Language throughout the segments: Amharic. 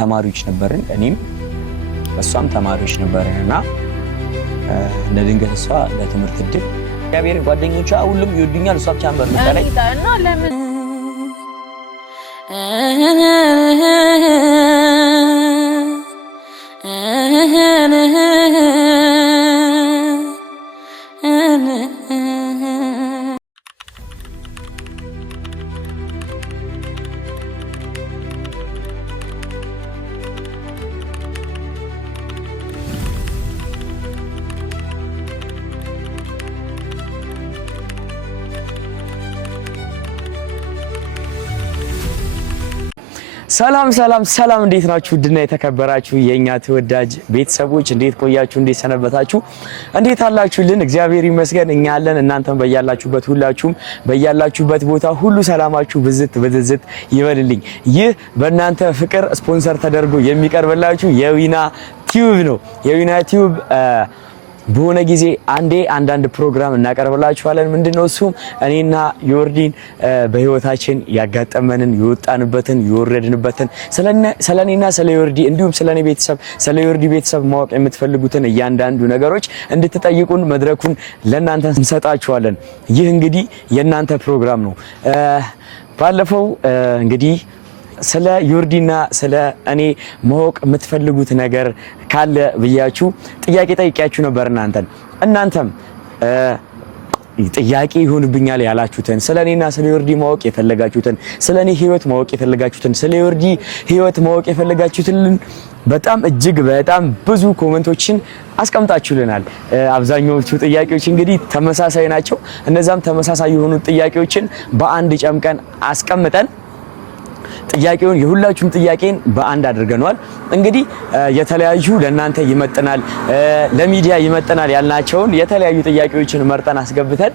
ተማሪዎች ነበርን እኔም እሷም ተማሪዎች ነበርንና ለድንገት እሷ ለትምህርት እድል ያቤር ጓደኞቿ ሁሉም ይወዱኛል እሷ ብቻ ነበር መጣለኝ እና ለምን ሰላም እንዴት ናችሁ ድና የተከበራችሁ የኛ ተወዳጅ ቤተሰቦች እንዴት ቆያችሁ እንዴት ሰነበታችሁ እንዴት አላችሁልን እግዚአብሔር ይመስገን እኛ አለን እናንተም በያላችሁበት ሁላችሁም በያላችሁበት ቦታ ሁሉ ሰላማችሁ ብዝት ይበልልኝ ይህ በእናንተ ፍቅር ስፖንሰር ተደርጎ የሚቀርብላችሁ የዊና ቲዩብ ነው የዊና ቲዩብ በሆነ ጊዜ አንዳንድ ፕሮግራም እናቀርብላችኋለን ምንድነው እሱ እኔና ዮርዲን በህይወታችን ያጋጠመንን የወጣንበትን የወረድንበትን ስለኔና ስለ ዮርዲ እንዲሁም ስለኔ ቤተሰብ ስለ ዮርዲ ቤተሰብ ማወቅ የምትፈልጉትን እያንዳንዱ ነገሮች እንድትጠይቁን መድረኩን ለእናንተ እንሰጣችኋለን ይህ እንግዲህ የእናንተ ፕሮግራም ነው ባለፈው እንግዲህ ስለ ዮርዲና ስለ እኔ ማወቅ የምትፈልጉት ነገር ካለ ብያችሁ ጥያቄ ጠይቂያችሁ ነበር እናንተም ጥያቄ ይሆንብኛል ያላችሁትን ስለኔና ስለ ዮርዲ ማወቅ የፈለጋችሁትን ስለኔ ህይወት ማወቅ የፈለጋችሁትን ስለ ዮርዲ ህይወት ማወቅ የፈለጋችሁትን በጣም እጅግ በጣም ብዙ ኮሜንቶችን አስቀምጣችሁልናል አብዛኞቹ ጥያቄዎች እንግዲህ ተመሳሳይ ናቸው እነዛም ተመሳሳይ የሆኑ ጥያቄዎችን በአንድ ጨምቀን አስቀምጠን ጥያቄውን የሁላችሁም ጥያቄን በአንድ አድርገናል እንግዲህ የተለያዩ ለእናንተ ይመጥናል ለሚዲያ ይመጥናል ያልናቸውን የተለያዩ ጥያቄዎችን መርጠን አስገብተን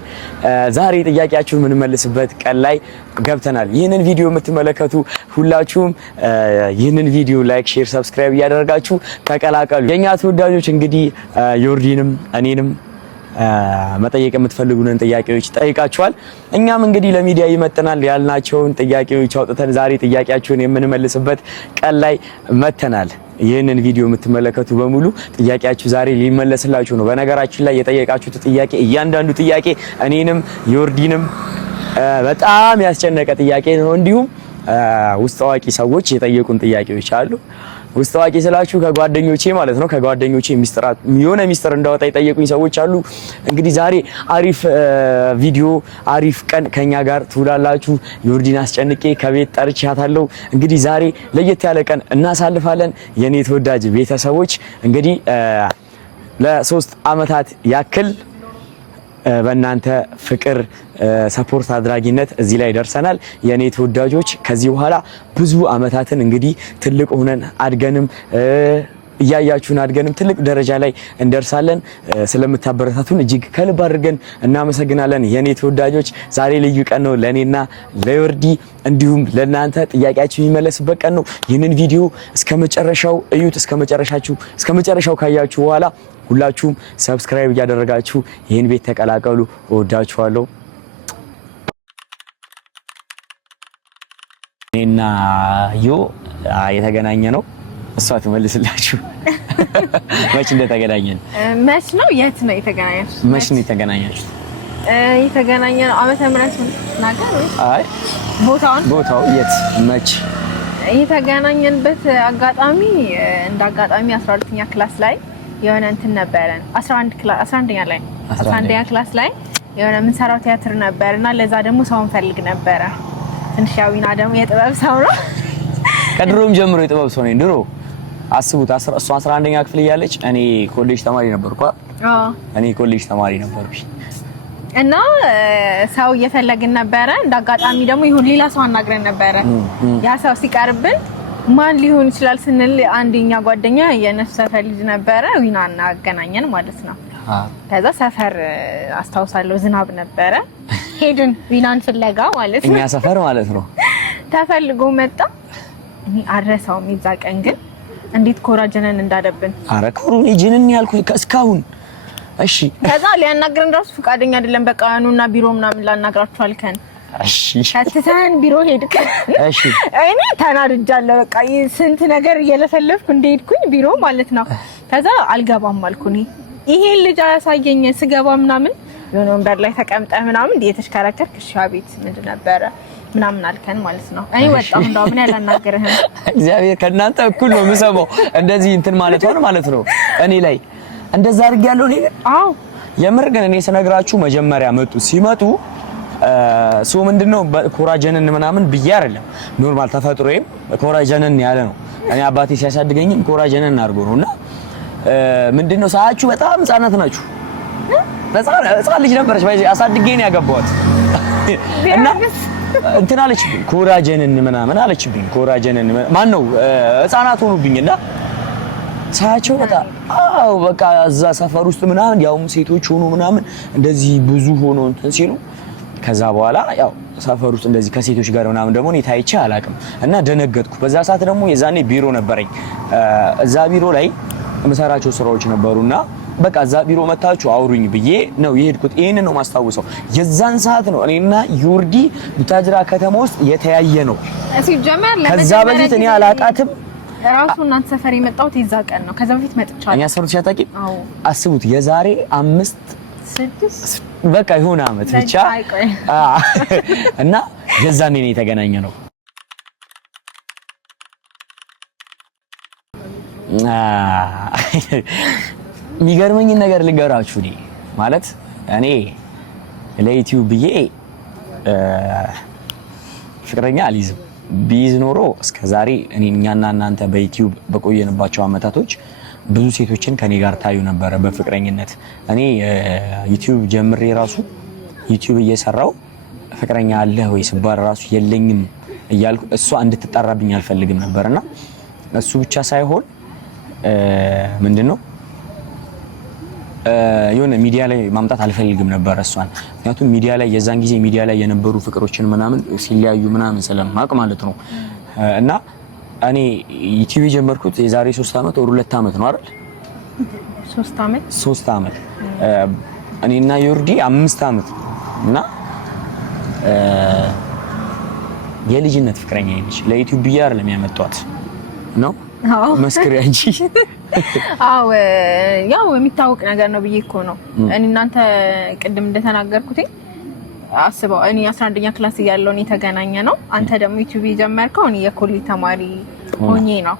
ዛሬ ጥያቄያችሁን ምን መልስበት ቀን ላይ ገብተናል ይሄንን ቪዲዮ የምትመለከቱ ሁላችሁም ይሄንን ቪዲዮ ላይክ ሼር ሰብስክራይብ ያደርጋችሁ ተቀላቀሉ የኛ ተወዳጆች እንግዲህ ዮርዲንም እኔንም መጠየቅ የምትፈልጉንን ጥያቄዎች ጠይቃችኋል እኛም እንግዲህ ለሚዲያ ይመጥናል ያልናቸውን ጥያቄዎች አውጥተን ዛሬ ጥያቄያችሁን የምንመልስበት ቀን ላይ መተናል ይሄንን ቪዲዮ የምትመለከቱ በሙሉ ጥያቄያችሁ ዛሬ ሊመለስላችሁ ነው በነገራችን ላይ የጠየቃችሁት ጥያቄ እያንዳንዱ ጥያቄ እኔንም ዮርዲንም በጣም ያስጨነቀ ጥያቄ ነው እንዲሁም ውስጥ አዋቂ ሰዎች የጠየቁን ጥያቄዎች አሉ ውስጥ አዋቂ ስላችሁ ከጓደኞቼ ማለት ነው ከጓደኞቼ ሚስጥር እንዳወጣ የጠየቁኝ ሰዎች አሉ እንግዲህ ዛሬ አሪፍ ቪዲዮ አሪፍ ቀን ከኛ ጋር ትውላላችሁ ዮርዲን አስጨንቄ ከቤት ጠርቻታለሁ እንግዲህ ዛሬ ለየት ያለ ቀን እናሳልፋለን የኔ ተወዳጅ ቤተሰቦች እንግዲህ ለ3 አመታት ያክል በእናንተ ፍቅር ሰፖርት አድራጊነት እዚህ ላይ ደርሰናል የኔ ተወዳጆች ከዚህ በኋላ ብዙ አመታትን እንግዲህ ትልቅ ሆነን አድገንም እያያችሁን አድገንም ትልቅ ደረጃ ላይ እንደርሳለን ስለምታበረታቱን እጅግ ከልብ አድርገን እናመሰግናለን የኔ ተወዳጆች ዛሬ ልዩ ቀን ነው ለኔና ለዮርዲ እንዲሁም ለናንተ ጥያቄያችሁ የሚመለስበት ቀን ነው ይህንን ቪዲዮ እስከመጨረሻው እዩት እስከመጨረሻው ካያችሁ በኋላ ሁላችሁም ሰብስክራይብ ያደረጋችሁ ይሄን ቤት ተቀላቀሉ ወዳችኋለሁ እኔና ዮ የተገናኘ ነው እሷ ትመልስላችሁ መች እንደተገናኘን መች ነው የት ነው የተገናኛችሁ መች ነው የተገናኛችሁ የተገናኘነው ዓመተ ምህረት ነገር አይ ቦታው የት መች የተገናኘንበት አጋጣሚ እንዳጋጣሚ 12ኛ ክላስ ላይ የሆነ እንትን ነበረን 11ኛ ክላስ ላይ የሆነ ምን ሰራው ቲያትር ነበርና ለዛ ደግሞ ሰው እንፈልግ ነበር ትንሽ ያዊና ደግሞ የጥበብ ሰው ነው ከድሮም ጀምሮ የጥበብ ሰው ነኝ ድሮ አስቡት እሷ 11ኛ ክፍል እያለች እኔ ኮሌጅ ተማሪ ነበርኩ እኔ ኮሌጅ ተማሪ ነበርኩ እና ሰው እየፈለግን ነበር እንዳጋጣሚ ደግሞ ይሁን ሌላ ሰው አናግረን ነበር ያ ሰው ሲቀርብን ማን ሊሆን ይችላል ስንል አንደኛ ጓደኛ የነሱ ሰፈር ልጅ ነበር ዊናና አገናኘን ማለት ነው ከዛ ሰፈር አስታውሳለሁ ዝናብ ነበር ሄድን ዊናን ፍለጋ ማለት ነው እኛ ሰፈር ማለት ነው ተፈልጎ መጣ እኔ አረሳውም ይዛቀን ግን እንዴት ኮራጀነን እንዳደብን አረከሩ ጂንን ያልኩ እስካሁን እሺ ከዛ ሊያናግረን ራሱ ፍቃደኛ አይደለም በቃ ያኑና ቢሮ ምናምን ላናግራችሁ አልከን እሺ ከተሳን ቢሮ ሄድክ? እሺ እኔ ተናድጃለሁ። በቃ ስንት ነገር እየለፈለፍኩ እንደሄድኩኝ ቢሮ ማለት ነው። ከዛ አልገባም አልኩኝ። ይሄ ልጅ አያሳየኝ ስገባ ምናምን የሆነ ወንበር ላይ ተቀምጠህ ምናምን እየተሽከረከርክ እሺ አቤት ምንድን ነበረ ምናምን አልከን ማለት ነው። እኔ ወጣሁ እንደው ምን ያላናገርህ እግዚአብሔር ከእናንተ እኩል ነው የምሰማው እንደዚህ እንትን ማለት ነው። እኔ ላይ እንደዛ አድርጌያለሁ እኔ። አዎ የምር ግን እኔ ስነግራችሁ መጀመሪያ ሲመጡ ምንድነው ኮራጀንን ምናምን ብዬ አይደለም ኖርማል ተፈጥሮዬም ኮራጀንን ያለ ነው። እኔ አባቴ ሲያሳድገኝም ኮራጀንን አድርጎ ነውና ምንድነው ሳያችሁ በጣም ህፃናት ናችሁ። ህፃን ልጅ ነበረች ባይዚ አሳድጌ ነው ያገባኋት እና እንትን አለች ኮራጀንን ምናምን አለችብኝ። ኮራጀንን ማን ነው ህፃናት ሆኑብኝና ሳያቸው በቃ እዛ ሰፈር ውስጥ ምናምን ያው ሴቶች ሆኖ ምናምን እንደዚህ ብዙ ሆኖ እንትን ሲሉ ከዛ በኋላ ያው ሰፈር ውስጥ እንደዚህ ከሴቶች ጋር ምናምን ደግሞ እኔ ታይቼ አላውቅም እና ደነገጥኩ። በዛ ሰዓት ደግሞ የዛኔ ቢሮ ነበረኝ። እዛ ቢሮ ላይ የምሰራቸው ስራዎች ነበሩና በቃ እዛ ቢሮ መታችሁ አውሩኝ ብዬ ነው የሄድኩት። ይሄንን ነው ማስታወሰው። የዛን ሰዓት ነው እኔና ዩርዲ ቡታጅራ ከተማ ውስጥ የተያየ ነው። ከዛ በፊት እኔ አላውቃትም። ራሱ እናንተ ሰፈር የመጣሁት የዛ ቀን ነው። ከዛ በፊት መጥቻለሁ። እኛ ሰፈር ሲያጣቂ አስቡት የዛሬ 5-6 በቃ የሆነ አመት ብቻ እና የዛኔ ነው የተገናኘ ነው። የሚገርመኝ ነገር ልንገራችሁ። ማለት እኔ ለዩቲዩብ ብዬ ፍቅረኛ አልይዝም። ቢይዝ ኖሮ እስከዛሬ እኛና እናንተ በዩቲዩብ በቆየንባቸው አመታቶች ብዙ ሴቶችን ከኔ ጋር ታዩ ነበረ በፍቅረኝነት። እኔ ዩቲዩብ ጀምሬ ራሱ ዩቲዩብ እየሰራው ፍቅረኛ አለ ወይ ስባል ራሱ የለኝም እያልኩ እሷ እንድትጠራብኝ አልፈልግም ነበርና እሱ ብቻ ሳይሆን ምንድነው የሆነ ሚዲያ ላይ ማምጣት አልፈልግም ነበር እሷን። ምክንያቱም ሚዲያ ላይ የዛን ጊዜ ሚዲያ ላይ የነበሩ ፍቅሮችን ምናምን ሲለያዩ ምናምን ስለማቅ ማለት ነው። እና እኔ ዩቲዩብ የጀመርኩት የዛሬ 3 አመት ወር 2 አመት ነው አይደል? 3 አመት እኔና ዮርዲ 5 አመት እና የልጅነት ፍቅረኛ ነች። ለዩቲዩብ ብዬ አይደለም ያመጣኋት ነው። አዎ መስክሪ አንቺ። አዎ ያው የሚታወቅ ነገር ነው ብዬ እኮ ነው። እኔ እናንተ ቅድም እንደተናገርኩት አስበው እኔ 11ኛ ክላስ እያለሁ ነው የተገናኘ ነው። አንተ ደግሞ ዩቲዩብ የጀመርከው እኔ የኮሌጅ ተማሪ ሆኜ ነው።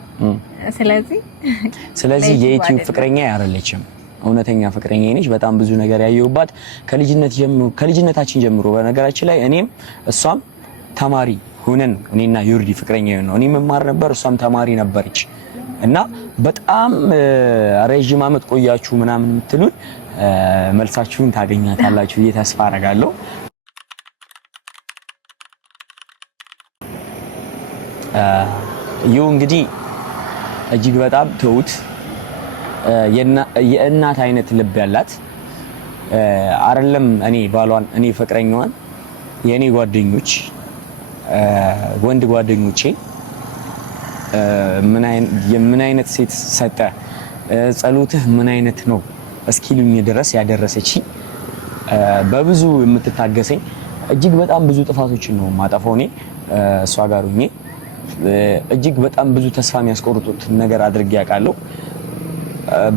ስለዚህ የዩቲዩብ ፍቅረኛ አይደለችም፣ እውነተኛ ፍቅረኛ ነች። በጣም ብዙ ነገር ያየሁባት ከልጅነታችን ጀምሮ በነገራችን ላይ እኔም እሷም ተማሪ ሆነን እኔና ዩርዲ ፍቅረኛ ነው። እኔ መማር ነበር፣ እሷም ተማሪ ነበረች እና በጣም ረጅም አመት ቆያችሁ ምናምን የምትሉን መልሳችሁን ታገኛታላችሁ ብዬ ተስፋ አደርጋለሁ። ይኸው እንግዲህ እጅግ በጣም ትሁት የእናት አይነት ልብ ያላት አይደለም። እኔ ባሏን እኔ ፍቅረኛዋን የኔ ጓደኞች ወንድ ጓደኞቼ ምን አይነት ሴት ሰጠ ጸሎትህ ምን አይነት ነው እስኪሉኝ ድረስ ያደረሰች በብዙ የምትታገሰኝ እጅግ በጣም ብዙ ጥፋቶችን ነው ማጠፋው እኔ እሷ ጋር ሆኜ እጅግ በጣም ብዙ ተስፋ የሚያስቆርጡት ነገር አድርጌ ያውቃለሁ።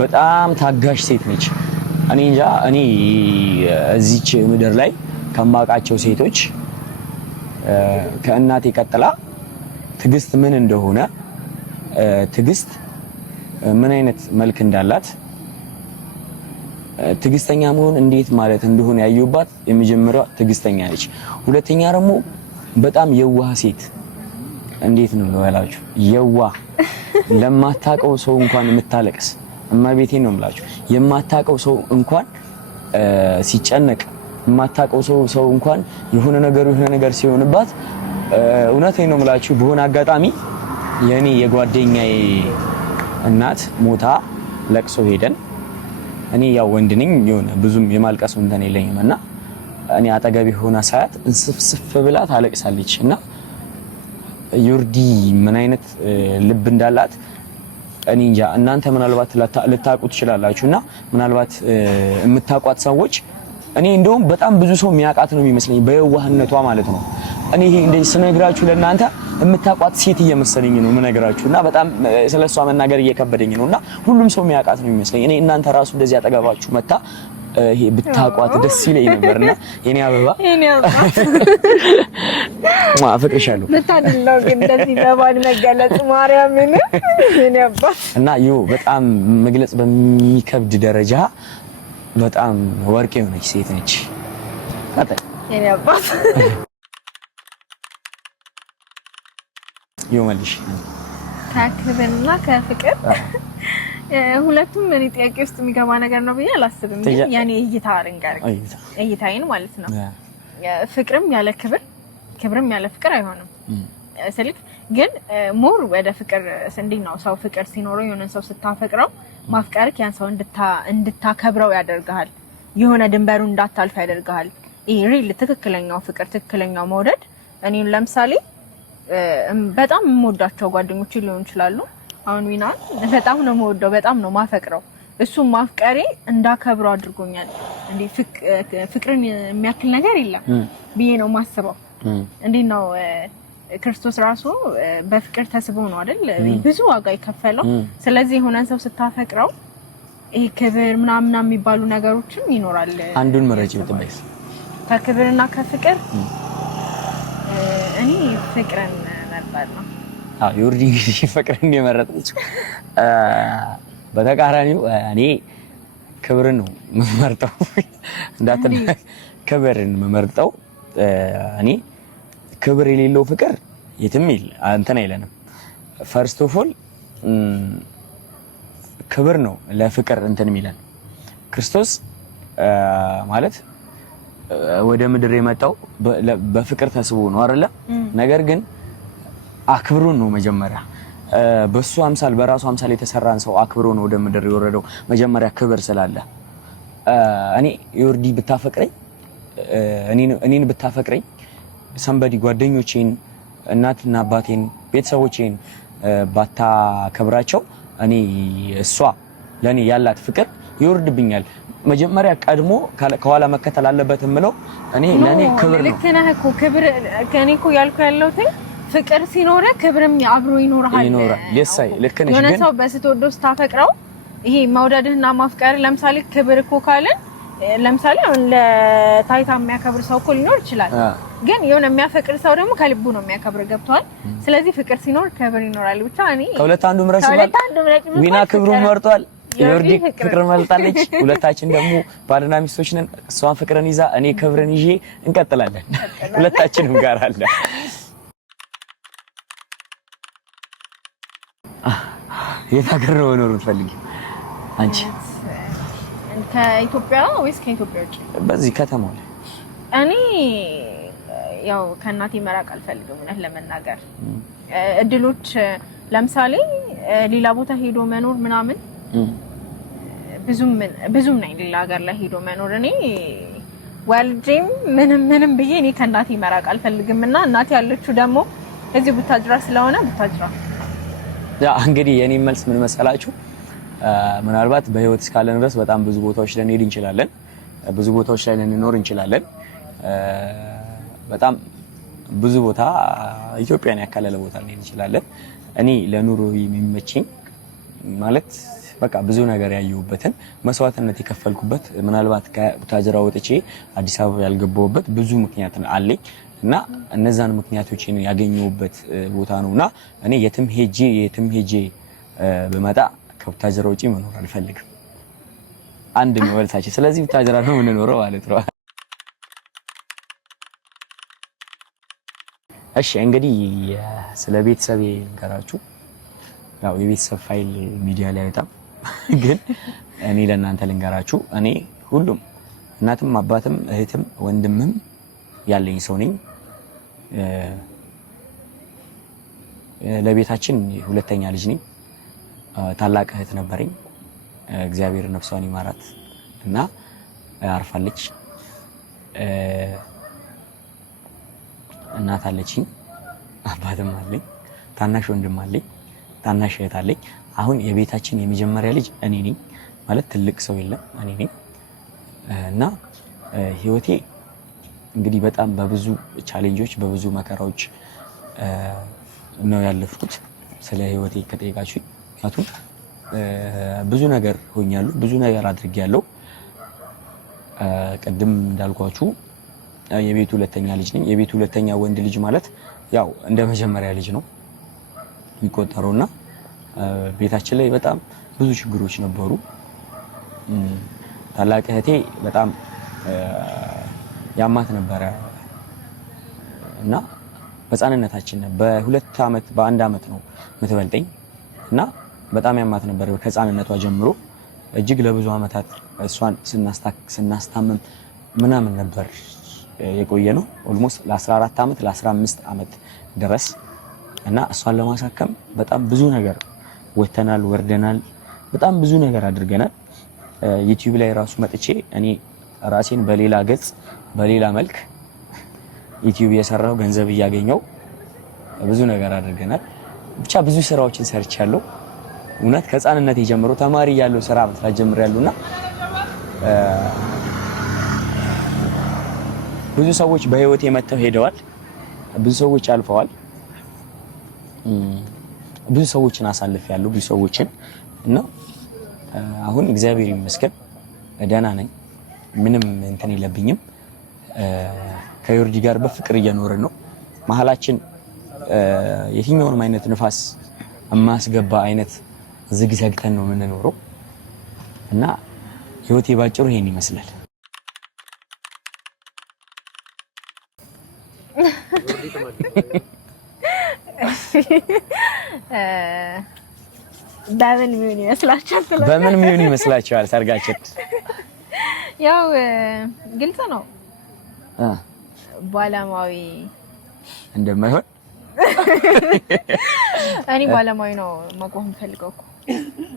በጣም ታጋሽ ሴት ነች። እኔ እንጃ እኔ እዚች ምድር ላይ ከማውቃቸው ሴቶች ከእናቴ ቀጥላ ትግስት ምን እንደሆነ ትግስት ምን አይነት መልክ እንዳላት ትግስተኛ መሆን እንዴት ማለት እንደሆነ ያዩባት የመጀመሪያዋ ትግስተኛ ነች። ሁለተኛ ደግሞ በጣም የዋህ ሴት እንዴት ነው ለዋላችሁ የዋህ ለማታቀው ሰው እንኳን የምታለቅስ እማቤቴን ነው የምላችሁ። የማታቀው ሰው እንኳን ሲጨነቅ የማታቀው ሰው እንኳን የሆነ ነገር ሲሆንባት እውነቴን ነው የምላችሁ። በሆነ አጋጣሚ የኔ የጓደኛዬ እናት ሞታ ለቅሶ ሄደን እኔ ያው ወንድ ነኝ የሆነ ብዙም የማልቀስ እንትን የለኝም እና እኔ አጠገቤ ሆና ሳያት እንስፍስፍ ብላ ታለቅሳለች እና ዩርዲ ምን አይነት ልብ እንዳላት እኔ እንጃ። እናንተ ምናልባት ልታውቁ ትችላላችሁና ምናልባት የምታውቋት ሰዎች እኔ እንደውም በጣም ብዙ ሰው የሚያውቃት ነው የሚመስለኝ በየዋህነቷ ማለት ነው። እኔ ይሄ እንደዚህ ስነግራችሁ ለእናንተ የምታውቋት ሴት እየመሰለኝ ነው የምነግራችሁና በጣም ስለሷ መናገር እየከበደኝ ነውና ሁሉም ሰው የሚያውቃት ነው የሚመስለኝ። እኔ እናንተ ራሱ እንደዚህ አጠገባችሁ መታ ይሄ ብታውቋት ደስ ይለኝ ነበርና የኔ አበባ አፍቅርሻለሁ ልታድለው ግን እንደዚህ በባል መገለጽ ማርያምን የኔ አባት እና በጣም መግለጽ በሚከብድ ደረጃ በጣም ወርቅ የሆነች ሴት ነች። የኔ አባት መልሽ ከክብርና ከፍቅር ሁለቱም እኔ ጥያቄ ውስጥ የሚገባ ነገር ነው ብዬ አላስብም። ግን ያኔ እይታዬን ማለት ነው። ፍቅርም ያለ ክብር፣ ክብርም ያለ ፍቅር አይሆንም። ስልክ ግን ሞር ወደ ፍቅር እንዴት ነው ሰው ፍቅር ሲኖረው የሆነ ሰው ስታፈቅረው ማፍቀርክ ያን ሰው እንድታከብረው ያደርጋል። የሆነ ድንበሩን እንዳታልፍ ያደርጋል። ይሄ ሪል ትክክለኛው ፍቅር፣ ትክክለኛው መውደድ። እኔን ለምሳሌ በጣም የምወዳቸው ጓደኞቼ ሊሆኑ ይችላሉ። አሁን ዊናን በጣም ነው የምወደው፣ በጣም ነው ማፈቅረው። እሱም ማፍቀሬ እንዳከብረው አድርጎኛል። እንዴ ፍቅርን የሚያክል ነገር የለም ብዬ ነው ማስበው። እንዴት ነው ክርስቶስ ራሱ በፍቅር ተስቦ ነው አይደል ብዙ ዋጋ የከፈለው። ስለዚህ የሆነን ሰው ስታፈቅረው ይሄ ክብር ምናምን የሚባሉ ነገሮችም ይኖራል። አንዱን መረጭ ብትበይስ ከክብርና ከፍቅር እኔ ፍቅርን መርጣለሁ። ዮርዲ ፍቅርን የመረጠች በተቃራኒው እኔ ክብርን ነው የምመርጠው። እንዳትል ክብርን የምመርጠው እኔ ክብር የሌለው ፍቅር የትም እንትን አይለንም። ፈርስት ኦፍ ኦል ክብር ነው ለፍቅር እንትን የሚለን። ክርስቶስ ማለት ወደ ምድር የመጣው በፍቅር ተስቦ ነው አይደለ? ነገር ግን አክብሮን ነው መጀመሪያ በሱ አምሳል በራሱ አምሳል የተሰራን ሰው አክብሮ ነው ወደ ምድር የወረደው። መጀመሪያ ክብር ስላለ እኔ ዮርዲ ብታፈቅረኝ እኔን ብታፈቅረኝ ሰንበዲ ጓደኞቼን፣ እናትና አባቴን፣ ቤተሰቦቼን ባታከብራቸው እኔ እሷ ለኔ ያላት ፍቅር ይወርድብኛል። መጀመሪያ ቀድሞ ከኋላ መከተል አለበት የምለው እኔ ለኔ ክብር ነው። ልክ ነህ እኮ ክብር ከኔ እኮ ያልኩ ያለሁት ፍቅር ሲኖር ክብርም አብሮ ይኖርሃል። ለሳይ ልክ ነሽ። የሆነ ሰው በስትወደው ስታፈቅረው ይሄ መውደድህና ማፍቀር ለምሳሌ ክብር እኮ ካለን ለምሳሌ ለታይታ የሚያከብር ሰው እኮ ሊኖር ይችላል። ግን የሆነ የሚያፈቅር ሰው ደግሞ ከልቡ ነው የሚያከብር። ገብቷል? ስለዚህ ፍቅር ሲኖር ክብር ይኖራል። ብቻ እኔ ከሁለት አንዱ ምረጥ ይባል። ዊና ክብሩን መርጧል፣ ዮርዲ ፍቅርን መልጣለች። ሁለታችን ደግሞ ባልና ሚስቶች ነን። እሷን ፍቅርን ይዛ እኔ ክብርን ይዤ እንቀጥላለን። ሁለታችንም ጋር አለ። የት ሀገር ነው መኖር የምትፈልጊው አንቺ? ከኢትዮጵያ ወይስ ከኢትዮጵያ ውጭ? በዚህ ከተማው ላይ እኔ ያው ከእናቴ መራቅ አልፈልግም። እውነት ለመናገር እድሎች ለምሳሌ ሌላ ቦታ ሄዶ መኖር ምናምን ብዙም ነኝ ሌላ ሀገር ላይ ሄዶ መኖር። እኔ ወልጄም ምንም ብዬ እኔ ከእናቴ መራቅ አልፈልግም እና እናቴ ያለችው ደግሞ እዚህ ቡታጅራ ስለሆነ ቡታጅራ። ያ እንግዲህ የኔ መልስ ምን መሰላችሁ? ምናልባት በህይወት እስካለን ድረስ በጣም ብዙ ቦታዎች ልንሄድ እንችላለን፣ ብዙ ቦታዎች ላይ ልንኖር እንችላለን። በጣም ብዙ ቦታ ኢትዮጵያን ያካለለ ቦታ ልንሄድ እንችላለን። እኔ ለኑሮ የሚመቸኝ ማለት በቃ ብዙ ነገር ያየሁበትን መስዋዕትነት የከፈልኩበት ምናልባት ከቡታጅራ ወጥቼ አዲስ አበባ ያልገባሁበት ብዙ ምክንያት አለኝ እና እነዛን ምክንያቶችን ያገኘሁበት ቦታ ነውና እኔ የትም ሄጄ በመጣ ከቡታጅራ ውጪ መኖር አልፈልግም። አንድ ነው መልሳችን። ስለዚህ ቡታጅራ ነው የምንኖረው ማለት ነው። እሺ እንግዲህ ስለ ቤተሰቤ ልንገራችሁ። ያው የቤተሰብ ፋይል ሚዲያ ላይ አይወጣም፣ ግን እኔ ለእናንተ ልንገራችሁ። እኔ ሁሉም እናትም አባትም እህትም ወንድምም ያለኝ ሰው ነኝ። ለቤታችን ሁለተኛ ልጅ ነኝ። ታላቅ እህት ነበረኝ፣ እግዚአብሔር ነፍሷን ይማራት እና አርፋለች። እናት አለችኝ፣ አባትም አለኝ፣ ታናሽ ወንድም አለኝ፣ ታናሽ እህት አለኝ። አሁን የቤታችን የመጀመሪያ ልጅ እኔ ነኝ ማለት ትልቅ ሰው የለም፣ እኔ ነኝ እና ህይወቴ እንግዲህ በጣም በብዙ ቻሌንጆች በብዙ መከራዎች ነው ያለፍኩት። ስለ ህይወቴ ከጠየቃችሁ ምክንያቱም ብዙ ነገር ሆኛለሁ፣ ብዙ ነገር አድርጌያለሁ። ቅድም እንዳልኳችሁ የቤቱ ሁለተኛ ልጅ ነኝ። የቤቱ ሁለተኛ ወንድ ልጅ ማለት ያው እንደ መጀመሪያ ልጅ ነው የሚቆጠረውና ቤታችን ላይ በጣም ብዙ ችግሮች ነበሩ። ታላቅ እህቴ በጣም ያማት ነበረ እና በህፃንነታችን በሁለት አመት በአንድ አመት ነው የምትበልጠኝ እና በጣም ያማት ነበር ከህፃንነቷ ጀምሮ እጅግ ለብዙ አመታት እሷን ስናስታምም ምናምን ነበር የቆየ ነው ኦልሞስት ለ14 አመት ለ15 አመት ድረስ እና እሷን ለማሳከም በጣም ብዙ ነገር ወተናል ወርደናል በጣም ብዙ ነገር አድርገናል። ዩቲዩብ ላይ ራሱ መጥቼ እኔ ራሴን በሌላ ገጽ በሌላ መልክ ዩቲዩብ እየሰራሁ ገንዘብ እያገኘው ብዙ ነገር አድርገናል። ብቻ ብዙ ስራዎችን ሰርቻለሁ። እውነት ከህፃንነት ጀምሮ ተማሪ ያለው ስራ መስራት ጀምሬያለሁና ብዙ ሰዎች በህይወቴ መጥተው ሄደዋል። ብዙ ሰዎች አልፈዋል። ብዙ ሰዎችን አሳልፌያለሁ ብዙ ሰዎችን እና አሁን እግዚአብሔር ይመስገን ደህና ነኝ። ምንም እንትን የለብኝም። ከዮርዲ ጋር በፍቅር እየኖርን ነው። መሀላችን የትኛውንም አይነት ንፋስ የማያስገባ አይነት ዝግዘግተን ነው የምንኖረው እና ህይወቴ ባጭሩ ይሄን ይመስላል። በምን ምን ይመስላችኋል? በምን ምን ይመስላችኋል? ሰርጋችን ያው ግልጽ ነው ባለማዊ እንደማይሆን እኔ ባለማዊ ነው ማቆም ፈልገው እኮ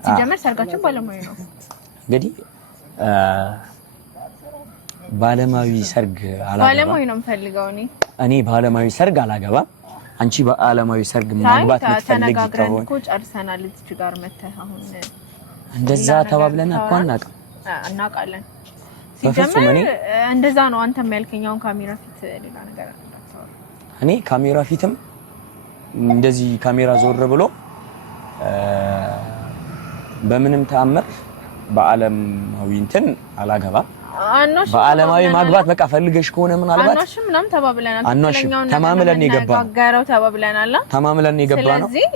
ሲጀመር ሰርጋችን ባለማዊ ነው። እንግዲህ ባለማዊ ሰርግ አላገባም። ባለማዊ ነው የምፈልገው እኔ ባለማዊ ሰርግ አላገባም። አንቺ ባለማዊ ሰርግ ማግባት የምትፈልጊ ከሆነ እኮ ጨርሰናል። እዚህ ጋር መተህ አሁን እንደዛ ተባብለን እኮ እናውቃለን። ሲጀመር እንደዛ ነው አንተም ያልከኝ። አሁን ካሜራ ፊት ሌላ ነገር አታወራ። እኔ ካሜራ ፊትም እንደዚህ ካሜራ ዞር ብሎ በምንም ተአምር በዓለማዊ እንትን አላገባም። በዓለማዊ ማግባት በቃ ፈልገሽ ከሆነ ምን አልባት አናሽም ምናምን ተባብለናል። ተማምለን የገባ ነው። ስለዚህ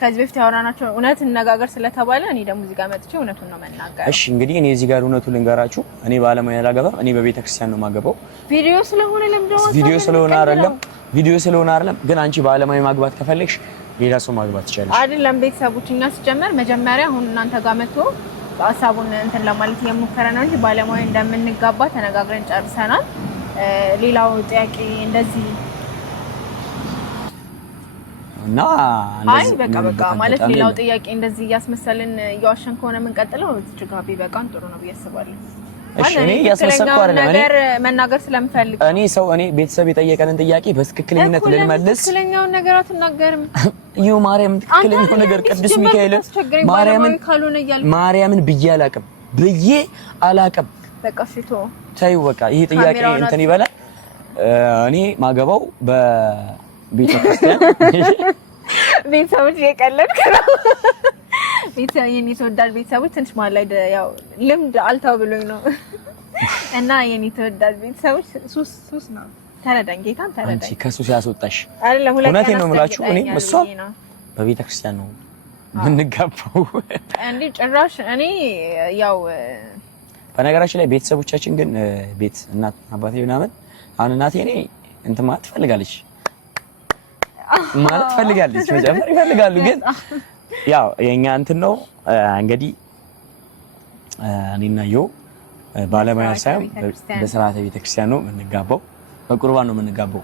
ከዚህ በፊት ያወራናቸው እውነት እንነጋገር ስለተባለ እኔ ደግሞ እዚህ ጋር መጥቼ እውነቱን ነው መናገር። እሺ እንግዲህ እኔ እዚህ ጋር እውነቱን ልንገራችሁ። እኔ በዓለማዊ አላገባም። እኔ በቤተ ክርስቲያን ነው የማገባው። ቪዲዮ ስለሆነ ቪዲዮ ስለሆነ አይደለም። ግን አንቺ በዓለማዊ ማግባት ከፈለግሽ ሌላ ሰው ማግባት ትችላለሽ። አይደለም ቤተሰቦች እኛ ሲጀመር መጀመሪያ አሁን እናንተ ጋር መጥቶ ሀሳቡን እንትን ለማለት የሞከረ ነው እንጂ ባለማዊ እንደምንጋባ ተነጋግረን ጨርሰናል። ሌላው ጥያቄ እንደዚህ እና አይ በቃ ማለት ሌላው ጥያቄ እንደዚህ እያስመሰልን እያዋሸን ከሆነ የምንቀጥለው እዚህ ጋር ቢበቃን ጥሩ ነው ብዬ አስባለሁ። እሺ እኔ እያስመሰልኩ አይደለም። መናገር ስለምፈልግ እኔ ቤተሰብ የጠየቀንን ጥያቄ በትክክለኛነት ልንመልስ። ትክክለኛውን ነገር አትናገርም። እዩ ማርያም ትክክለኛው ነገር ቅዱስ ሚካኤል ማርያምን ብዬ አላቅም። በቃ ፊቶ ታዩ በቃ ይሄ ጥያቄ እንትን ይበላል። እኔ ማገባው በቤተ ክርስቲያን ቤተሰቦች የቀለድክ ነው። የኔ ተወዳጅ ቤተሰቦች ትንሽ ማለት ላይ ያው ልምድ አልታው ብሎኝ ነው እና የኔ ተወዳጅ ቤተሰቦች ሱስ ነው። ተረዳኝ ጌታን ተረዳኝ። አንቺ ከሱስ ያስወጣሽ አይደለም። እውነቴን ነው የምላችሁ። እኔም እሷም በቤተ ክርስቲያን ነው የምንጋባው። እንዴ ጭራሽ እኔ ያው በነገራችን ላይ ቤተሰቦቻችን ግን ቤት እናት አባቴ ምናምን አሁን እናቴ እኔ እንትን ማለት ትፈልጋለች መጀመር ይፈልጋሉ ግን ያው የኛ እንትን ነው እንግዲህ እኔና ዮ ባለማያ ሳይሆን በስርዓተ ቤተክርስቲያን ነው የምንጋባው። በቁርባን ነው የምንጋባው።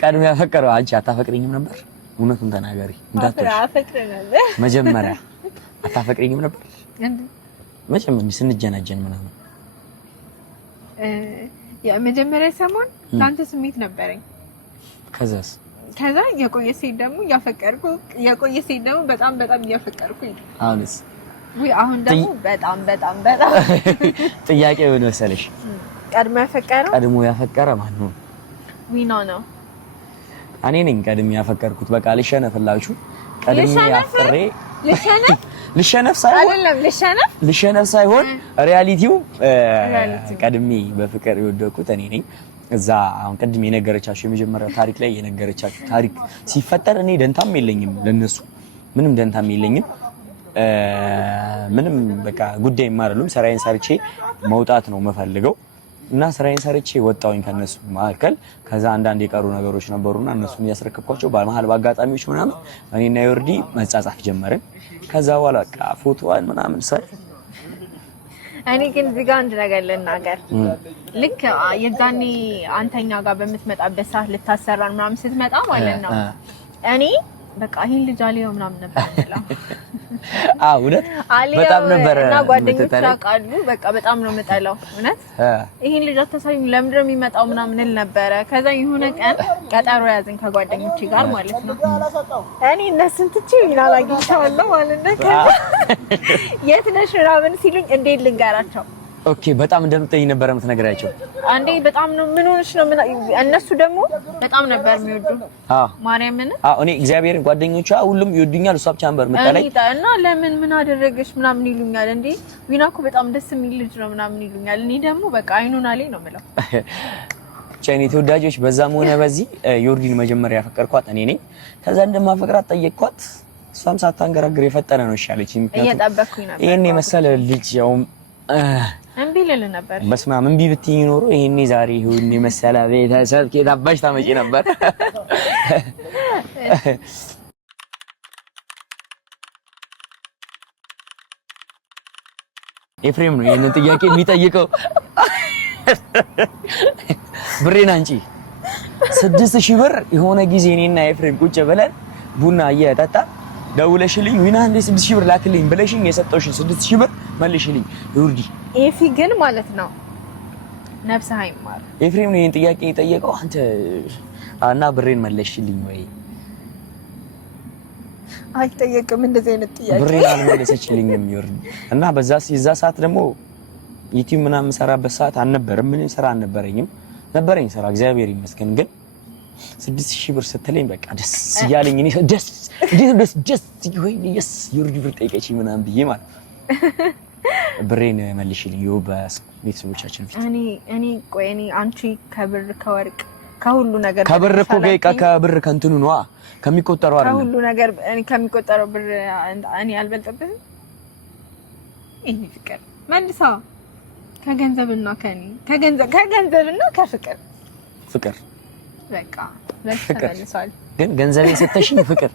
ቀድሞ ያፈቀረው አንቺ አታፈቅሪኝም ነበር? እውነቱን ተናገሪ እንዳትወሽ። መጀመሪያ አታፈቅሪኝም ነበር? መቼም ስንጀናጀን ምናምን የመጀመሪያ ሰሞን ላንተ ስሜት ነበረኝ። ከዛ የቆየ ሴት ደግሞ በጣም እያፈቀርኩኝ አሁን ደግሞ በጣም ጥያቄው ምን መሰለሽ? ቀድሞ ያፈቀረ ማን ነው? ዊና ነው። እኔ ነኝ ቀድሜ ያፈቀርኩት። በቃ ልሸነፍላችሁ። ቀድሜ አፍሬ ልሸነፍ ሳይሆን ሪያሊቲው ቀድሜ በፍቅር የወደኩት እኔ ነኝ። እዛ አሁን ቀድሜ የነገረቻችሁ የመጀመሪያው ታሪክ ላይ የነገረቻችሁ ታሪክ ሲፈጠር እኔ ደንታም የለኝም ለነሱ ምንም ደንታም የለኝም። ምንም በቃ ጉዳይ አይደለም። ስራዬን ሰርቼ መውጣት ነው የምፈልገው እና ስራዬን ሰርቼ ወጣሁኝ ከነሱ መካከል። ከዛ አንዳንድ የቀሩ ነገሮች ነበሩና እነሱን እያስረከብኳቸው በመሀል በአጋጣሚዎች ምናምን እኔና ዮርዲ መጻጻፍ ጀመርን። ከዛ በኋላ በቃ ፎቶዋን ምናምን ሳይ እኔ ግን እዚህ ጋር አንድ ነገር ልናገር። ልክ የዛኔ አንተኛ ጋር በምትመጣበት ሰዓት ልታሰራን ምናምን ስትመጣ ማለት ነው እኔ በቃ ይሄን ልጅ አሊዮ ምናምን ነበር ማለት እውነት በጣም ነበር እና ጓደኞች ያውቃሉ። በቃ በጣም ነው የምጠላው እውነት። ይሄን ልጅ አታሳዩኝ ለምንድን ነው የሚመጣው ምናምን እል ነበረ። ከዛ የሆነ ቀን ቀጠሮ ያዝን ከጓደኞቼ ጋር ማለት ነው። እኔ እነሱን ትቼ ይላላግቻለሁ ማለት ነው። የት ነሽ ምናምን ሲሉኝ እንዴት ልንገራቸው? ኦኬ በጣም እንደምትጠይኝ ነበር የምትነግራቸው። አንዴ በጣም ነው ምን ሆነሽ ነው? እነሱ ደግሞ በጣም ነበር የሚወዱ ማርያምን። እኔ እግዚአብሔርን ጓደኞቿ ሁሉም ይወዱኛል፣ እሷ ብቻ ነበር የምጠላኝ እና ለምን ምን አደረገሽ ምናምን ይሉኛል። እንዴ ዊና እኮ በጣም ደስ የሚል ልጅ ነው ምናምን ይሉኛል። እኔ ደግሞ በቃ አይኑን አለኝ ነው የምለው። ቻይኔ ተወዳጆች በዛም ሆነ በዚህ ዮርዲን መጀመሪያ ያፈቀርኳት እኔ ነኝ። ከዛ እንደማፈቅራት ጠየቅኳት። እሷም ሳታንገራግር የፈጠነ ነው እሺ። እየጠበቅኩኝ ነበር ይሄን የመሰለ ልጅ ያው እምቢ ልል ነበር። በስመ አብ እምቢ ብትይኝ ኖሮ ይሄኔ ዛሬ ይሁን የመሰለ ቤተሰብ ከታባሽ ታመጪ ነበር። ኤፍሬም ነው ይሄንን ጥያቄ የሚጠይቀው። ብሬን አንቺ 6000 ብር የሆነ ጊዜ እኔና ኤፍሬም ቁጭ ብለን ቡና እየጠጣ ደውለሽልኝ ዊና እንደ 6000 ብር ላክልኝ ብለሽኝ የሰጠውሽ 6000 ብር መልሽልኝ ዮርዲ። ኤፊ ግን ማለት ነው ነፍስህ አይማር። ኤፍሬም ነው ይሄን ጥያቄ የጠየቀው አንተ እና ብሬን መለሽልኝ ወይ? አይጠየቅም እንደዚህ አይነት ጥያቄ። ብሬን አልመለሰችልኝም ዮርዲ። እና የዛ ሰዓት ደግሞ ዩቲዩብ ምናምን ሰራበት ሰዓት አልነበረም። ምንም ስራ አልነበረኝም። ነበረኝ ስራ እግዚአብሔር ይመስገን። ግን 6000 ብር ስትለኝ በቃ ደስ እያለኝ እኔ ደስ ዮርዲ ብር ጠይቀችኝ ምናምን ብዬ ማለት ብሬን መልሽልኝ በቤተሰቦቻችን ፊት። እኔ አንቺ ከብር ከወርቅ ከሁሉ ነገር ከብር እኮ ከብር ከእንትኑ ነዋ ከሚቆጠረው አይደለም ከሁሉ ነገር እኔ ከሚቆጠረው ብር እኔ አልበልጥብህም። ይሄ ፍቅር መልሳ ከገንዘብና ከገንዘብና ከፍቅር በቃ ለተመልሷል። ግን ገንዘቤን ሰተሽኝ ፍቅር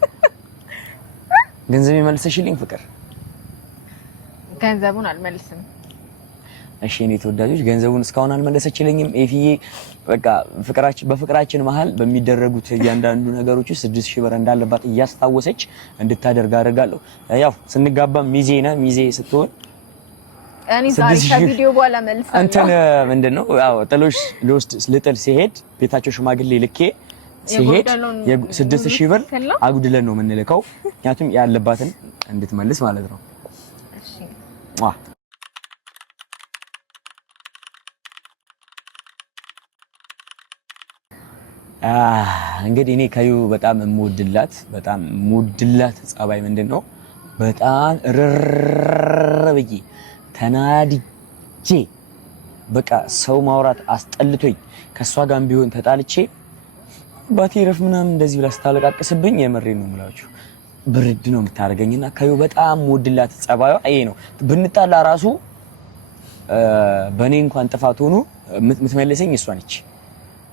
ገንዘቤን መልሰሽልኝ ፍቅር ገንዘቡን አልመልስም። እሺ እኔ ተወዳጆች ገንዘቡን እስካሁን አልመለሰችልኝም። ኤፊዬ በቃ በፍቅራችን መሀል በሚደረጉት እያንዳንዱ ነገሮች 6000 ብር እንዳለባት እያስታወሰች እንድታደርግ አደርጋለሁ። ያው ስንጋባ ሚዜ ስትሆን እኔ ዛሬ ከቪዲዮ በኋላ መልሳለሁ። እንትን ምንድነው ያው ጥሎሽ ልጥል ሲሄድ ቤታቸው ሽማግሌ ልኬ ሲሄድ 6000 ብር አጉድለን ነው የምንልከው። ምክንያቱም ያለባትን እንድትመልስ ማለት ነው። እሺ እንግዲህ እኔ ከዩ በጣም የምወድላት ጸባይ ምንድነው? በጣም ረረብዬ ተናድጄ በቃ ሰው ማውራት አስጠልቶኝ ከሷ ጋር ቢሆን ተጣልቼ ባቴረፍ ምናምን እንደዚህ ብላ ስታለቃቅስብኝ የምሬን ነው የምላችሁ ብርድ ነው የምታደርገኝና ከዩ በጣም የምወድላት ጸባይዋ ይሄ ነው። ብንጣላ ራሱ በኔ እንኳን ጥፋት ሆኖ የምትመልሰኝ እሷ ነች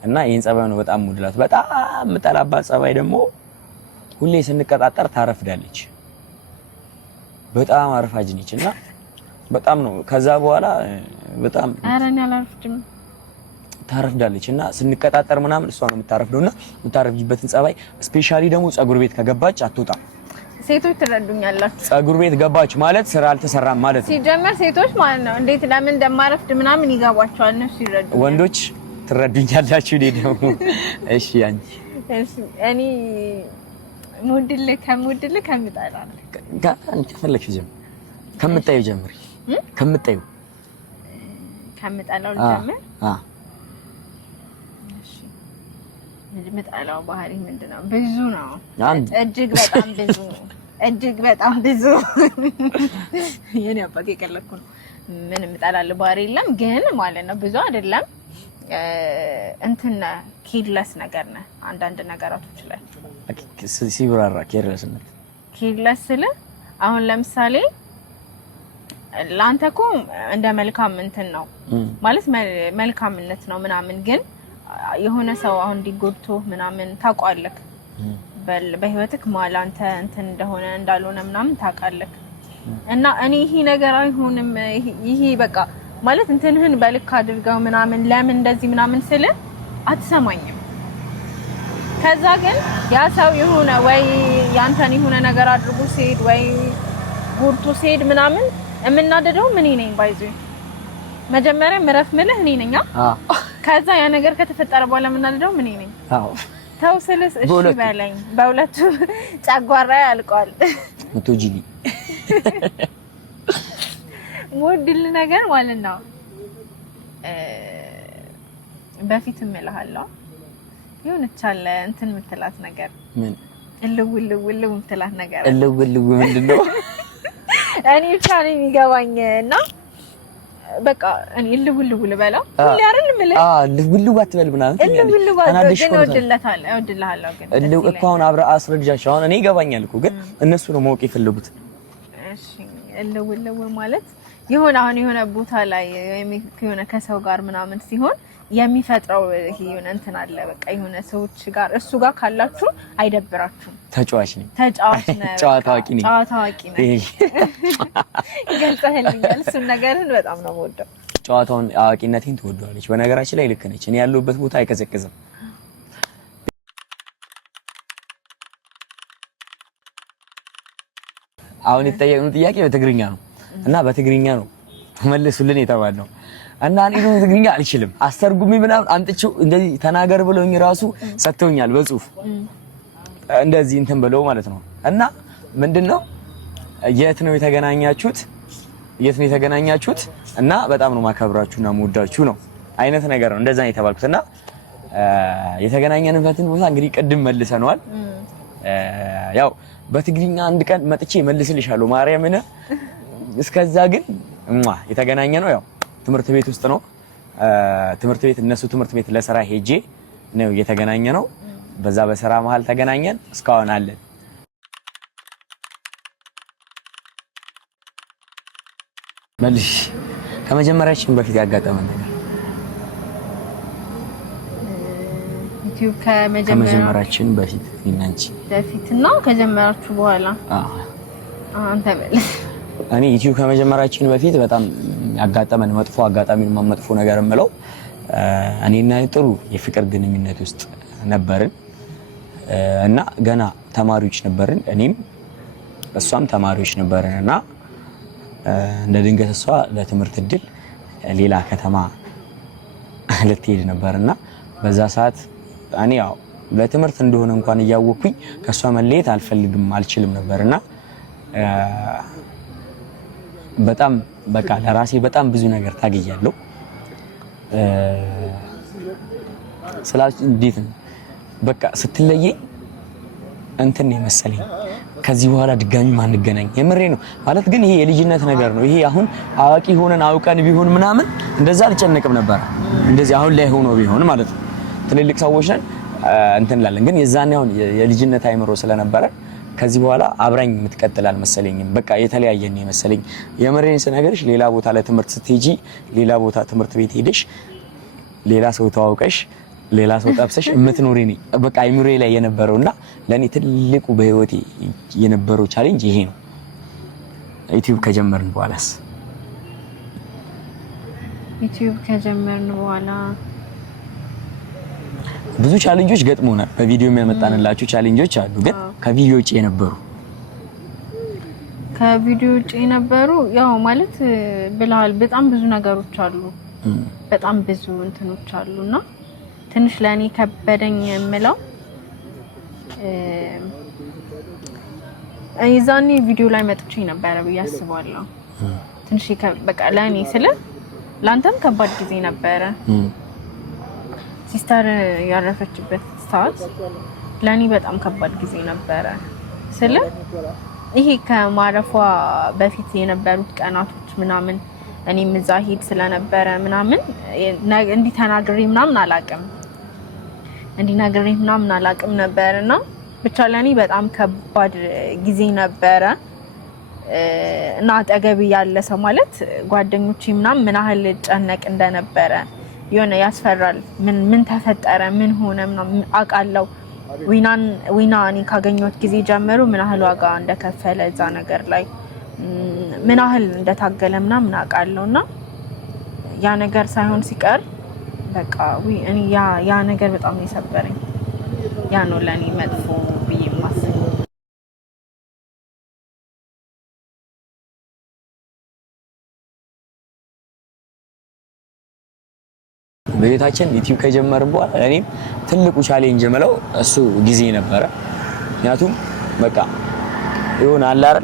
እና ይሄን ጸባይ ነው በጣም የምወድላት። በጣም የምጠላባት ጸባይ ደግሞ ሁሌ ስንቀጣጠር ታረፍዳለች። በጣም አረፋጅ ነች እና በጣም ነው ከዛ በኋላ በጣም አረኛ አላርፍድም ታረፍዳለች እና ስንቀጣጠር ምናምን እሷ ነው የምታረፍደውና የምታረፍጂበትን ጸባይ ስፔሻሊ ደግሞ ጸጉር ቤት ከገባች አትወጣም። ሴቶች ትረዱኛላችሁ። ጸጉር ቤት ገባች ማለት ስራ አልተሰራም ማለት ነው። ሲጀመር ሴቶች ማለት ነው እንዴት ለምን እንደማረፍድ ምናምን ይገባቸዋል። እነሱ ይረዱ። ወንዶች ትረዱኛላችሁ እኔ ደግሞ እሺ አንቺ እሺ እኔ ሞድልህ ከምጠላው አንቺ ፈለግሽ ጀምር ከምጣዩ ጀምሪ ከምጣዩ ከምጠላው ጀምር እሺ የምጠላው ባህሪ ምንድነው ብዙ ነው እጅግ በጣም ብዙ የኔ አባቴ ቀለኩ ነው ምንም የምጠላው ባህሪ የለም ግን ማለት ነው ብዙ አይደለም እንትን ኬርለስ ነገር ነው አንዳንድ ነገራቶች ላይ ሲብራራ ኬርለስ ስለ አሁን ለምሳሌ ላንተኮ እንደ መልካም እንትን ነው ማለት መልካምነት ነው ምናምን ግን የሆነ ሰው አሁን ዲጎድቶ ምናምን ታውቃለህ በህይወትክ ማላንተ እንትን እንደሆነ እንዳልሆነ ምናምን ታውቃለህ እና እኔ ይሄ ነገር አይሆንም ይሄ በቃ ማለት እንትንህን በልክ አድርገው ምናምን ለምን እንደዚህ ምናምን ስለ አትሰማኝም ከዛ ግን ያ ሰው የሆነ ወይ ያንተን የሆነ ነገር አድርጎ ሲሄድ ወይ ጉርቱ ሲሄድ ምናምን እምናደደው ምን ነኝ ባይዙ መጀመሪያ ምረፍ ምልህ እኔ ነኝ ከዛ ያ ነገር ከተፈጠረ በኋላ እምናደደው ምን ነኝ አዎ ተው ስለስ እሺ በለኝ በሁለቱ ጫጓራ ያልቋል ሙቶጂሊ ሞድል ነገር ማለት ነው በፊት እምልሃለሁ ይሁንቻለ እንትን ምትላት ነገር ምን እልውልው ምትላት ነገር እልውልው ምንድነው እኔ ብቻዬ የሚገባኝና በቃ እኔ እልውልው ልበላ ሁሌ አይደል ምልህ እልውልው አትበል ምናምን ተናደሽ ነው እወድልሃለሁ ግን እልው እኮ አሁን አብራ አስረጃቸው አሁን እኔ ይገባኛል እኮ ግን እነሱ ነው ማወቅ ይፈልጉት እሺ እልውልው ማለት የሆነ አሁን የሆነ ቦታ ላይ የሆነ ከሰው ጋር ምናምን ሲሆን የሚፈጥረው ይሄ የሆነ እንትን አለ በቃ የሆነ ሰዎች ጋር እሱ ጋር ካላችሁ አይደብራችሁም ተጫዋች ነኝ ጨዋታ አዋቂ ነኝ ይገልጻልኛል እሱ ነገርን በጣም ነው የምወደው ጨዋታውን አዋቂነቴን ትወደዋለች በነገራችን ላይ ልክ ነች እኔ ያለሁበት ቦታ አይቀዘቅዝም አሁን የተጠየቅነው ጥያቄ በትግርኛ ነው እና በትግርኛ ነው መልሱልን የተባለው እና እኔ ነው ትግርኛ አልችልም አስተርጉሚ ምናምን አንጥቼው እንደዚህ ተናገር ብለውኝ ራሱ ሰጥተውኛል በጽሁፍ እንደዚህ እንትን ብለው ማለት ነው እና ምንድነው የት ነው የተገናኛችሁት እና በጣም ነው ማከብራችሁና መወዳችሁ ነው አይነት ነገር ነው እንደዛ ነው የተባልኩትና የተገናኘንበትን ቦታ እንግዲህ ቅድም መልሰናል ያው በትግርኛ አንድ ቀን መጥቼ መልስልሻለሁ ማርያምን እስከዛ ግን የተገናኘ ነው ያው ትምህርት ቤት ውስጥ ነው ትምህርት ቤት እነሱ ትምህርት ቤት ለስራ ሄጄ ነው የተገናኘ ነው በዛ በስራ መሃል ተገናኘን እስካሁን አለን መልሽ ከመጀመሪያችን በፊት ያጋጠመን ነገር ዩቲዩብ ከመጀመሪያችን በፊት ነው ከጀመራችሁ በኋላ አንተ መልስ እኔ ዩቲዩብ ከመጀመራችን በፊት በጣም ያጋጠመን መጥፎ አጋጣሚን መጥፎ ነገር እምለው እኔና ጥሩ የፍቅር ግንኙነት ውስጥ ነበርን እና ገና ተማሪዎች ነበርን እኔም እሷም ተማሪዎች ነበርንና እንደ ድንገት እሷ ለትምህርት እድል ሌላ ከተማ ልትሄድ ነበርና በዛ ሰዓት እኔ ያው ለትምህርት እንደሆነ እንኳን እያወኩኝ ከሷ መለየት አልችልም ነበርና በጣም በቃ ለራሴ በጣም ብዙ ነገር ታገያለሁ ስላች እንዴት ነው በቃ ስትለየኝ እንትን ነው መሰለኝ ከዚህ በኋላ ድጋሚ ማንገናኝ የምሬ ነው ማለት ግን ይሄ የልጅነት ነገር ነው ይሄ አሁን አዋቂ ሆነን አውቀን ቢሆን ምናምን እንደዛ አልጨነቅም ነበር እንደዚህ አሁን ላይ ሆኖ ቢሆን ማለት ነው ትልልቅ ሰዎች ነን እንትን ላለን ግን የዛኔ አሁን የልጅነት አይምሮ ስለነበረ ከዚህ በኋላ አብራኝ የምትቀጥላል መሰለኝም በቃ የተለያየን ነው መሰለኝ የምሬን ስነግርሽ ሌላ ቦታ ለትምህርት ስትሄጂ ሌላ ቦታ ትምህርት ቤት ሄደሽ ሌላ ሰው ተዋውቀሽ ሌላ ሰው ጠብሰሽ እምትኖሪ ነኝ በቃ አይምሮዬ ላይ የነበረውና ለኔ ትልቁ በህይወቴ የነበረው ቻሌንጅ ይሄ ነው ዩቲዩብ ከጀመርን በኋላስ ዩቲዩብ ከጀመርን በኋላ ብዙ ቻሌንጆች ገጥሞናል በቪዲዮ የሚያመጣንላችሁ ቻሌንጆች አሉ ግን ከቪዲዮ ውጪ የነበሩ ያው ማለት ብለሃል በጣም ብዙ ነገሮች አሉ በጣም ብዙ እንትኖች አሉና ትንሽ ለኔ ከበደኝ የምለው አይዛኔ ቪዲዮ ላይ መጥቼ ነበር ብዬ አስባለሁ ትንሽ በቃ ለኔ ስለ ላንተም ከባድ ጊዜ ነበር ሲስተር ያረፈችበት ሰዓት ለኔ በጣም ከባድ ጊዜ ነበር ስለ ይሄ ከማረፏ በፊት የነበሩት ቀናቶች ምናምን እኔም እዛ ሄድ ስለነበረ ምናምን እንዲ ተናግሬ ምናምን አላቅም ነበርና ብቻ ለኔ በጣም ከባድ ጊዜ ነበረ እና አጠገብ ያለ ሰው ማለት ጓደኞቼ ምናምን ምን ያህል ጨነቅ እንደነበረ የሆነ ያስፈራል ምን ተፈጠረ ምን ሆነ ምናምን አቃለው ዊናኒ ካገኘሁት ጊዜ ጀምሮ ምን ያህል ዋጋ እንደከፈለ እዛ ነገር ላይ ምን ያህል እንደታገለ ምናምን አቃለውና ያ ነገር ሳይሆን ሲቀር በቃ እኔ ያ ነገር በጣም ይሰበረኝ ያ ነው ለኔ መጥፎ ብዬ ማስበው በቤታችን ዩቲዩብ ከጀመርን በኋላ እኔም ትልቁ ቻሌንጅ የምለው እሱ ጊዜ ነበረ ምክንያቱም በቃ ይሁን አላር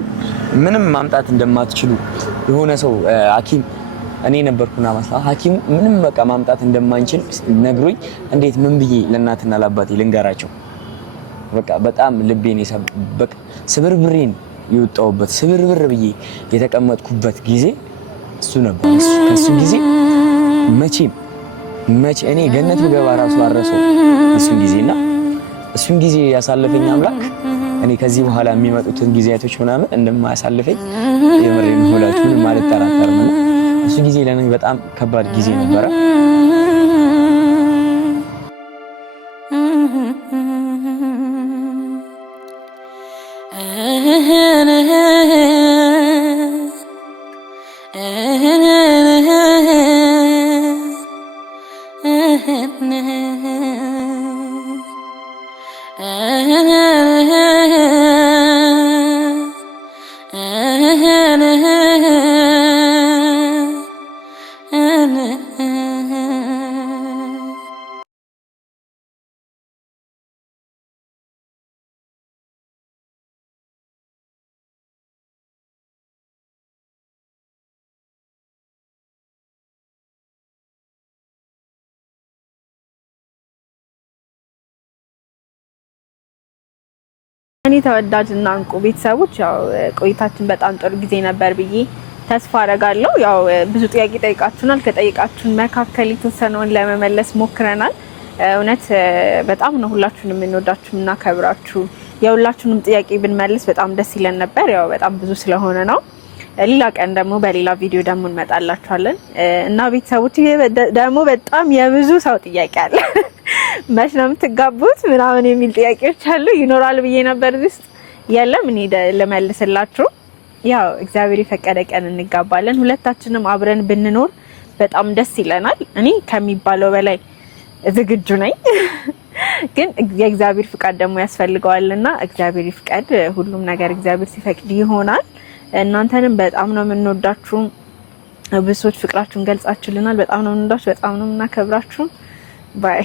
ምንም ማምጣት እንደማትችሉ የሆነ ሰው ሐኪም እኔ ነበርኩና ማስላ ሐኪም ምንም በቃ ማምጣት እንደማንችል ነግሮኝ እንዴት ምን ብዬ ለእናትና ለአባቴ ልንገራቸው በቃ በጣም ልቤን የሰበቅ ስብርብሬን ይወጣውበት ስብርብር ብዬ የተቀመጥኩበት ጊዜ እሱ ነበር ከሱ ጊዜ መቼ እኔ ገነት ብገባ ራሱ አረሰው እሱን ጊዜ ያሳለፈኝ አምላክ እኔ ከዚህ በኋላ የሚመጡትን ጊዜያቶች ምናምን እንደማያሳልፈኝ የምሬን ሁላችሁ ምን ማለት ተራተርም እሱ ጊዜ ለኔ በጣም ከባድ ጊዜ ነበር እኔ ተወዳጅና እንቁ ቤተሰቦች ያው ቆይታችን በጣም ጥሩ ጊዜ ነበር ብዬ ተስፋ አደርጋለሁ ያው ብዙ ጥያቄ ጠይቃችሁናል ከጠይቃችሁን መካከል የተወሰነውን ለመመለስ ሞክረናል እውነት በጣም ነው ሁላችሁንም እንወዳችሁና ከብራችሁ የሁላችሁንም ጥያቄ ብንመልስ በጣም ደስ ይለን ነበር ያው በጣም ብዙ ስለሆነ ነው ሌላ ቀን ደግሞ በሌላ ቪዲዮ ደግሞ እንመጣላችኋለን እና ቤተሰቦች ደግሞ በጣም የብዙ ሰው ጥያቄ አለ መች ነው የምትጋቡት ምናምን የሚል ጥያቄዎች አሉ ይኖራል ብዬ ነበር እዚህ የለም እኔ ለመልስላችሁ ያው እግዚአብሔር የፈቀደ ቀን እንጋባለን ሁለታችንም አብረን ብንኖር በጣም ደስ ይለናል እኔ ከሚባለው በላይ ዝግጁ ነኝ ግን የእግዚአብሔር ፍቃድ ደግሞ ያስፈልገዋልና እግዚአብሔር ይፍቀድ ሁሉም ነገር እግዚአብሔር ሲፈቅድ ይሆናል እናንተንም በጣም ነው የምንወዳችሁ ብዙዎች ፍቅራችሁን ገልጻችሁልናል በጣም ነው የምንወዳችሁ በጣም ነው የምናከብራችሁ ባይ